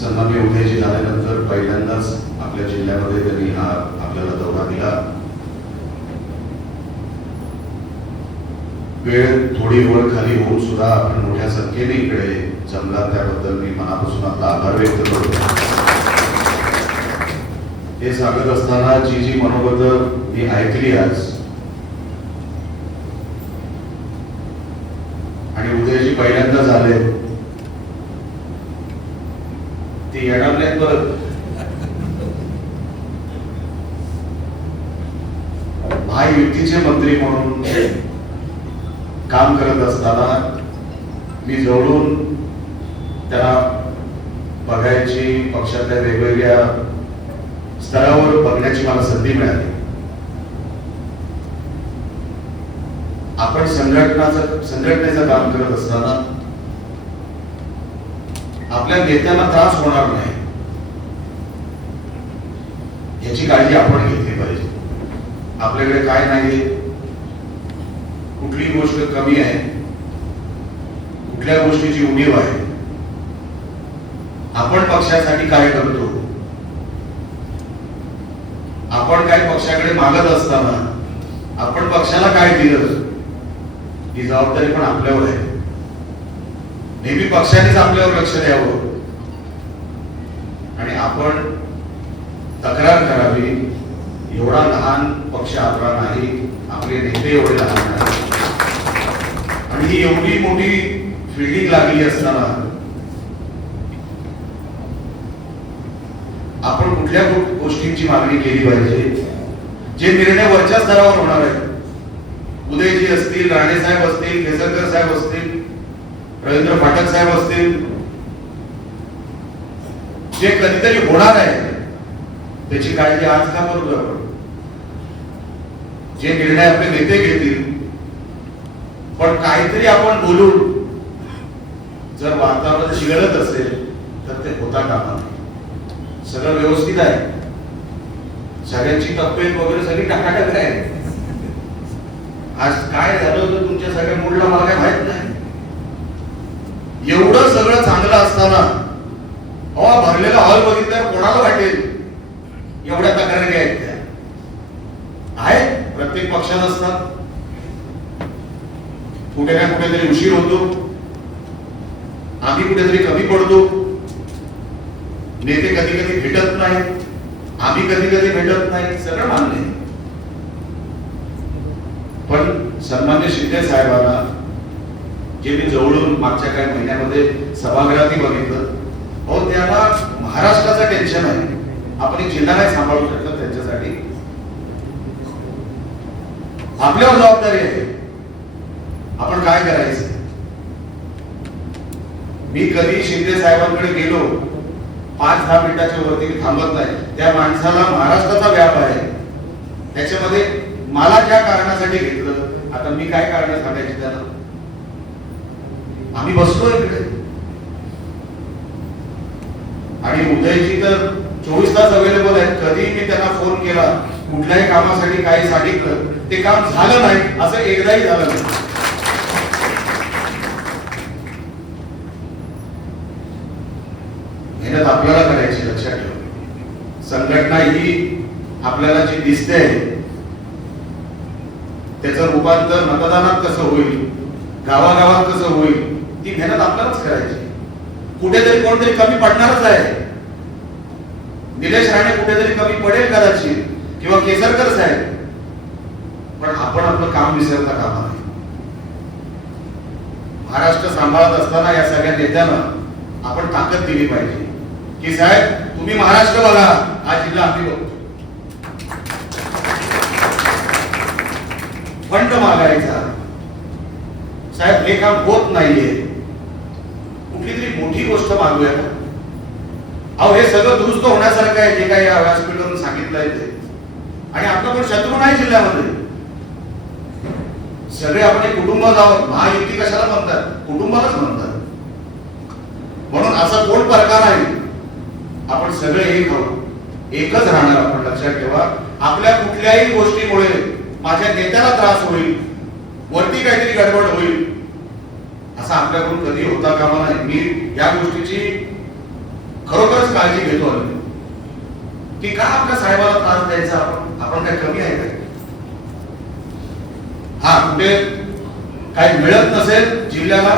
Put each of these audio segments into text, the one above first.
सन्मान्य उदयजी झाल्यानंतर पहिल्यांदाच आपल्या जिल्ह्यामध्ये त्यांनी हा आपल्याला दौरा दिला वेळ थोडी वर खाली होऊन सुद्धा आपण मोठ्या संख्येने इकडे जमला त्याबद्दल मी मनापासून आपला आभार व्यक्त करतो हे सांगत असताना जी जी मनोगत मी ऐकली आज आणि उदयजी पहिल्यांदा झाले ते येणार नाहीत परत महायुतीचे मंत्री म्हणून काम करत असताना मी जवळून त्यांना बघायची पक्षातल्या वेगवेगळ्या स्तरावर बघण्याची मला संधी मिळाली आपण संघटनाचं संघटनेचं काम करत असताना आपल्या नेत्यांना त्रास होणार नाही याची काळजी आपण घेतली पाहिजे आपल्याकडे काय नाही कुठली गोष्ट कमी आहे कुठल्या गोष्टीची उणीव आहे आपण पक्षासाठी काय करतो आपण काय पक्षाकडे मागत असताना आपण पक्षाला काय दिलं ही जबाबदारी पण आपल्यावर आहे नेहमी पक्षानेच आपल्यावर लक्ष द्यावं आणि आपण तक्रार करावी एवढा लहान पक्ष आपला नाही आपले नेते एवढे लहान नाही आणि ही एवढी मोठी फिल्डिंग लागली असताना आपण कुठल्या गोष्टींची मागणी केली पाहिजे जे निर्णय वरच्या स्तरावर होणार आहे उदयजी असतील राणे साहेब असतील केसरकर साहेब असतील रवींद्र फाटक साहेब असतील जे कधीतरी होणार आहे त्याची काळजी आज का बरोबर आपण जे निर्णय आपले नेते घेतील पण काहीतरी आपण बोलून जर वातावरण चिघळत असेल तर ते होता कामा सगळं व्यवस्थित आहे सगळ्यांची तब्येत वगैरे सगळी टाकाटक आहे आज काय झालं तर तुमच्या सगळ्या मूडला मला काय माहित नाही एवढं सगळं चांगलं असताना अहो भरलेला हॉल बघितल्यावर कोणाला वाटेल एवढ्या तक्रारी आहेत त्या प्रत्येक पक्षात असतात कुठे ना कुठेतरी उशीर होतो आम्ही कुठेतरी कमी पडतो नेते कधी कधी भेटत नाही आम्ही कधी कधी भेटत नाही सगळं मान्य पण सन्मान्य शिंदे साहेबांना जे मी जवळून मागच्या काही महिन्यामध्ये सभागृहातही बघितलं हो त्याला महाराष्ट्राचं टेन्शन आहे आपण एक जिल्हा नाही सांभाळू शकत त्यांच्यासाठी आपल्यावर जबाबदारी आहे आपण काय करायचं मी कधी शिंदे साहेबांकडे गेलो पाच दहा मिनिटाच्या वरती थांबत नाही त्या माणसाला महाराष्ट्राचा व्याप आहे त्याच्यामध्ये मला ज्या कारणासाठी घेतलं आता मी काय कारण सांगायची त्याला आम्ही बसलोय इकडे आणि उदयजी तर चोवीस तास अवेलेबल आहेत कधी मी त्यांना फोन केला कुठल्याही कामासाठी काही सांगितलं ते काम झालं नाही असं एकदाही झालं नाही मेहनत आपल्याला करायची लक्षात ठेव संघटना ही आपल्याला जी दिसते त्याच रूपांतर मतदानात कसं होईल गावागावात कसं होईल ती मेहनत आपल्यालाच करायची कुठेतरी कोणतरी कमी पडणारच आहे निलेश राणे कुठेतरी कमी पडेल कदाचित किंवा केसरकर साहेब पण आपण आपलं काम विसरता कामा महाराष्ट्र सांभाळत असताना या सगळ्या नेत्यांना आपण ताकद दिली पाहिजे की साहेब तुम्ही महाराष्ट्र बघा हा जिल्हा आम्ही बघतो फंड मागायचा साहेब हे काम होत नाहीये कुठली मोठी गोष्ट मागूया का अहो हे सगळं दुरुस्त होण्यासारखं आहे जे काही या व्यासपीठावरून सांगितलं आहे ते आणि आपलं पण शत्रू नाही जिल्ह्यामध्ये सगळे आपण कुटुंब आहोत महायुती कशाला म्हणतात कुटुंबालाच म्हणतात म्हणून असा कोण प्रकार आहे आपण सगळे एक आहोत एकच राहणार आपण लक्षात ठेवा आपल्या कुठल्याही गोष्टीमुळे माझ्या नेत्याला त्रास होईल वरती काहीतरी गडबड होईल असं आपल्याकडून कधी होता कामा नाही मी या गोष्टीची खरोखरच काळजी घेतो आम्ही की का आपल्या साहेबाला त्रास द्यायचा आपण आपण काय कमी आहे काय हा कुठे काही मिळत नसेल जिल्ह्याला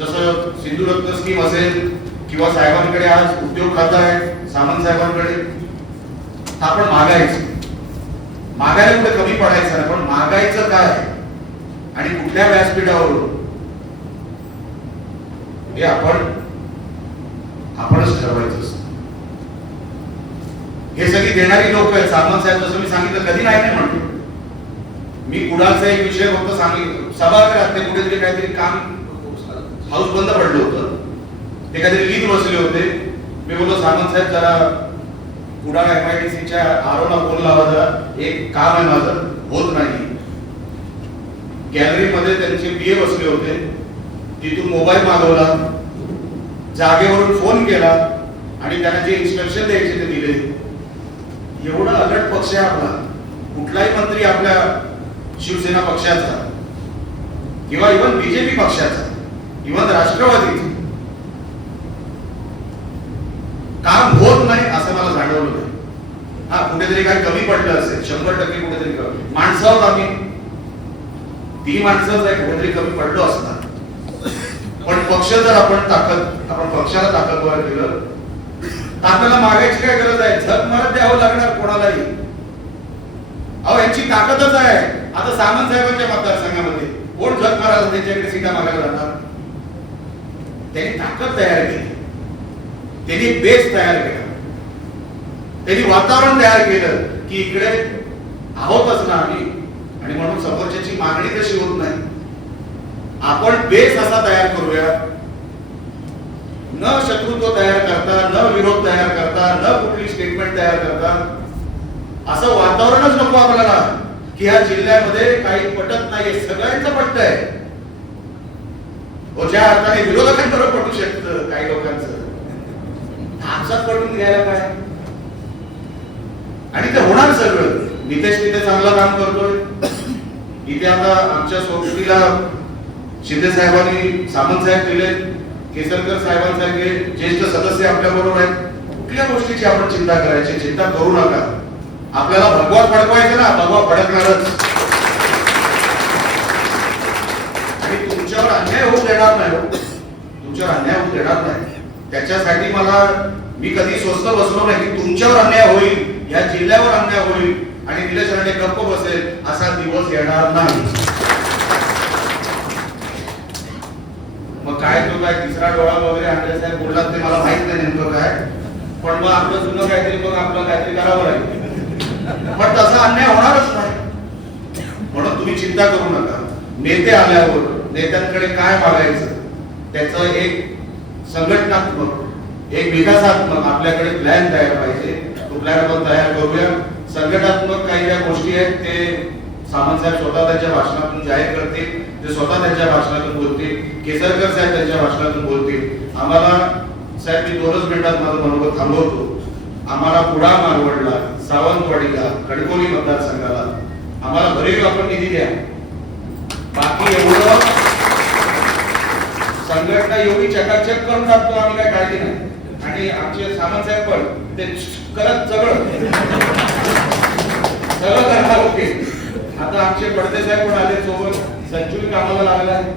जसं सिंधुरत्न स्कीम असेल किंवा साहेबांकडे आज उद्योग खातं आहे सामंत साहेबांकडे आपण मागायचं मागायला कुठे कमी पडायचं पण मागायचं काय आहे आणि कुठल्या व्यासपीठावर हे म्हणजे आपण आपणच ठरवायचं असत हे सगळी देणारी लोक आहेत सामंत साहेब जसं मी सांगितलं कधी नाही म्हणतो मी कुणाचा एक विषय फक्त सांगितलं सभागृहात ते कुठेतरी काहीतरी काम हाऊस बंद पडलं होतं ते काहीतरी लीन बसले होते मी बोललो सामंत साहेब जरा कुडाळ एम आय डी सीच्या आरोला फोन लावा जरा एक काम आहे माझं होत नाही गॅलरीमध्ये त्यांचे बिये बसले होते तिथून मोबाईल मागवला जागेवरून फोन केला आणि त्यांना जे इन्स्ट्रक्शन द्यायचे ते दिले एवढा अलर्ट पक्ष आहे आपला कुठलाही मंत्री आपल्या शिवसेना पक्षाचा किंवा इव्हन बीजेपी पक्षाचा इव्हन राष्ट्रवादी काम होत नाही असं मला जाणवलं नाही हा कुठेतरी काही कमी पडलं असेल शंभर टक्के कुठेतरी आहोत आम्ही ती माणसं जर कुठेतरी कमी पडलो असणार पण पक्ष जर आपण ताकद आपण पक्षाला ताकदवर केलं ताकदला मागायची काय गरज आहे झक मारत द्यावं लागणार कोणालाही अहो यांची ताकदच आहे आता सामंत साहेबांच्या मतदारसंघामध्ये कोण झक मारायला त्यांच्याकडे सीटा मागायला जाणार त्यांनी ताकद तयार केली त्यांनी बेस तयार केला त्यांनी वातावरण तयार केलं की इकडे आहोत ना आम्ही आणि म्हणून समोरच्याची मागणी कशी होत नाही आपण बेस असा तयार करूया न शत्रुत्व तयार करता न विरोध तयार करता न कुठली स्टेटमेंट तयार करता असं वातावरणच नको आपल्याला की ह्या जिल्ह्यामध्ये काही पटत नाही सगळ्यांचं पटत आहे हो ज्या अर्थाने विरोधकांबरोबर पटू शकत काही लोकांचं आमचा पटून घ्यायला काय आणि ते होणार सगळं नितेश तिथे चांगलं काम करतोय इथे आता आमच्या संस्कृतीला शिंदे साहेबांनी सामंत साहेब केले केसरकर साहेबांसारखे ज्येष्ठ सदस्य आपल्या बरोबर आहेत कुठल्या गोष्टीची आपण चिंता करायची चिंता करू नका आपल्याला भगवा फडकवायचं ना भगवा फडकणारच आणि तुमच्यावर अन्याय होऊ देणार नाही हो. तुमच्यावर अन्याय होऊ देणार नाही त्याच्यासाठी मला मी कधी स्वस्त बसलो नाही की तुमच्यावर अन्याय होईल या जिल्ह्यावर अन्याय होईल आणि निलेश राणे गप्प बसेल असा दिवस येणार नाही मग काय तो काय तिसरा डोळा वगैरे आणले साहेब बोललात ते मला माहित नाही नेमकं काय पण मग आपलं जुनं काहीतरी मग आपलं काहीतरी करावं लागेल पण तसा अन्याय होणारच नाही म्हणून तुम्ही चिंता करू नका नेते आल्यावर नेत्यांकडे काय मागायचं त्याचं एक संघटनात्मक एक विकासात्मक आपल्याकडे प्लॅन तयार पाहिजे तो प्लॅन आपण तयार करूया संघटनात्मक काही ज्या गोष्टी आहेत ते सामंत साहेब स्वतः त्यांच्या भाषणातून जाहीर करतील ते स्वतः त्यांच्या भाषणातून बोलतील केसरकर साहेब त्यांच्या भाषणातून बोलतील आम्हाला साहेब मी दोनच मिनिटात माझं थांबवतो आम्हाला पुढा मारवडला सावंतवाडीला कडकोली मतदारसंघाला आम्हाला भरीव आपण निधी द्या बाकी एवढं संघटना एवढी चकाचक करून टाकतो आम्ही काय काळजी नाही आणि आमचे सामान साहेब पण ते करत जवळ सगळं करणार ओके आता आमचे पडदे साहेब पण आले सोबत संजीव कामाला लागला आहे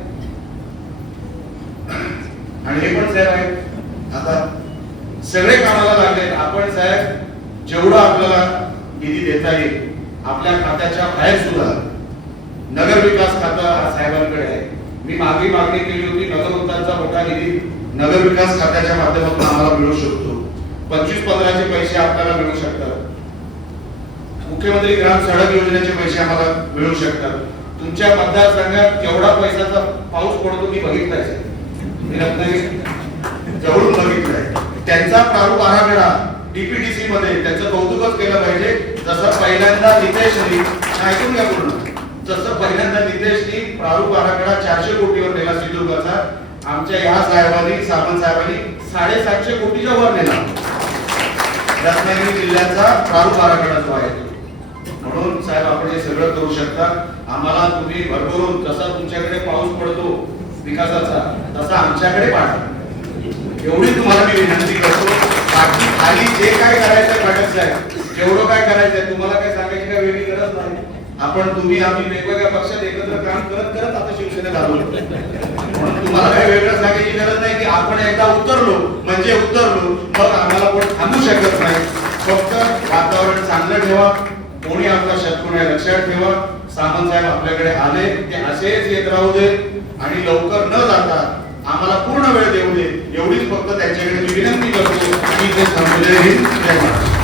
आणि हे पण साहेब आहेत आता सगळे कामाला लागले आपण साहेब जेवढं आपल्याला निधी देता येईल आपल्या खात्याच्या बाहेर सुद्धा नगर विकास खाता साहेबांकडे आहे मी मागणी मागणी केली होती नगर मोठा निधी नगरविकास खात्याच्या माध्यमातून आम्हाला मिळू शकतो पंचवीस पंधराचे पैसे आपल्याला मिळू शकतात मुख्यमंत्री ग्राम सडक योजनेचे पैसे आम्हाला मिळू शकतात तुमच्या मतदारसंघात केवढा पैशाचा पाऊस पडतो मी बघितलाय मी रत्नागिरी जवळून बघितलाय त्यांचा प्रारूप आराखडा डीपीडीसी मध्ये त्याचं कौतुकच केलं पाहिजे जसं पहिल्यांदा नितेशनी ऐकून घ्या पूर्ण जसं पहिल्यांदा नितेशनी प्रारूप आराखडा चारशे कोटीवर नेला सिंधुदुर्गाचा आमच्या या साहेबांनी सावंत साहेबांनी साडेसातशे कोटीच्या वर नेला रत्नागिरी जिल्ह्याचा प्रारूप आराखडा जो आहे म्हणून साहेब आपण हे सगळं करू शकता आम्हाला तुम्ही भरभरून जसा तुमच्याकडे पाऊस पडतो विकासाचा तसा आमच्याकडे पाठवा एवढी तुम्हाला मी विनंती करतो बाकी खाली जे काय करायचं घटक आहे जेवढं काय करायचंय तुम्हाला काय सांगायची काय वेगळी गरज नाही आपण तुम्ही आम्ही वेगवेगळ्या पक्षात एकत्र काम करत करत आता शिवसेनेत आलो तुम्हाला काही वेगळं सांगायची गरज नाही की आपण एकदा उतरलो म्हणजे उतरलो मग आम्हाला कोण थांबू शकत नाही फक्त वातावरण चांगलं ठेवा कोणी आपला शत्रू नाही लक्षात ठेवा सामंत साहेब आपल्याकडे आले ते असेच येत राहू दे आणि लवकर न जाता आम्हाला पूर्ण वेळ देऊ दे एवढीच फक्त त्यांच्याकडे मी विनंती करतो की ते थांबले